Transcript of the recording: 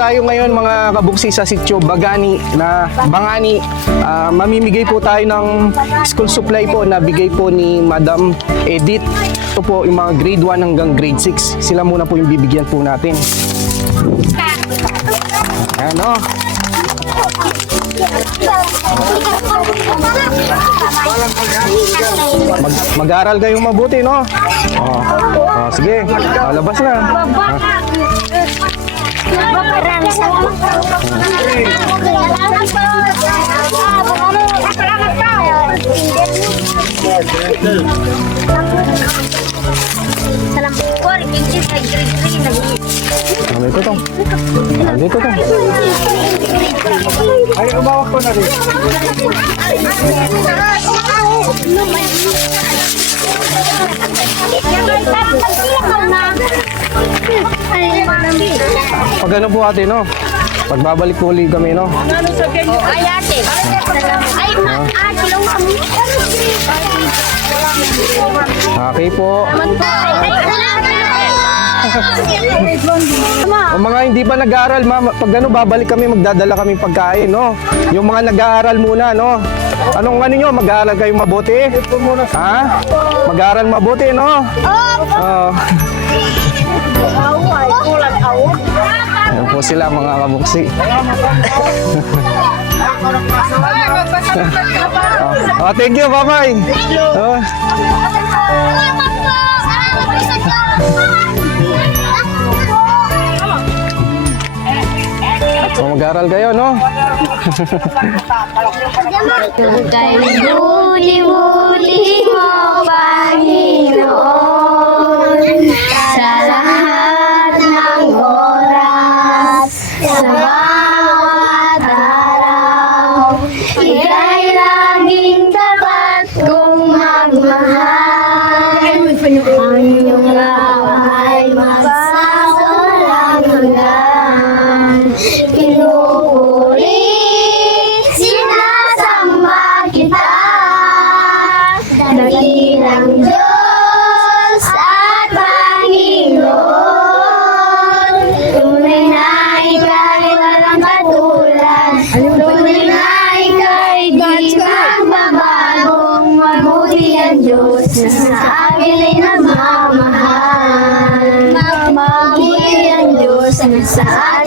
tayo ngayon mga kabuksi sa Sitio Bangani. Mamimigay po tayo ng school supply po na bigay po ni Madam Edith. Ito po yung mga grade 1 hanggang grade 6. Sila muna po yung bibigyan po natin. Ayan o. Mag-aral kayong mabuti, no? Sige, labas na. Dito to. Ay, umawak ko na rin. Pag ano po ate, no? Pagbabalik po ulit kami, no? Ay, ate. Ay, ate. Okay po. Ang mga hindi pa nag-aaral, pag ano, babalik kami, magdadala kami pagkain, no? Yung mga nag-aaral muna, no? Anong ano nyo, mag-aaral kayong mabuti? Ha? Mag-aaral mabuti, no? Ayan po sila mga kabuksi. Thank you, bye-bye. Mag-aaral kayo, no? Budi-budi mo, Panginoon, sa lahat ng oras, sa bawat araw, ika'y laging tapat kong magmahal. Ang iyong lawa ay magsasawalang hanggan. Pinupuri, sinasamba kita, dakilang Diyos at Panginoon. Tunay na ika'y walang katulad, tunay na ika'y di magbabagong. Mabuti ang Diyos na sa akin ay nagmamahal. Mabuti ang Diyos na sa akin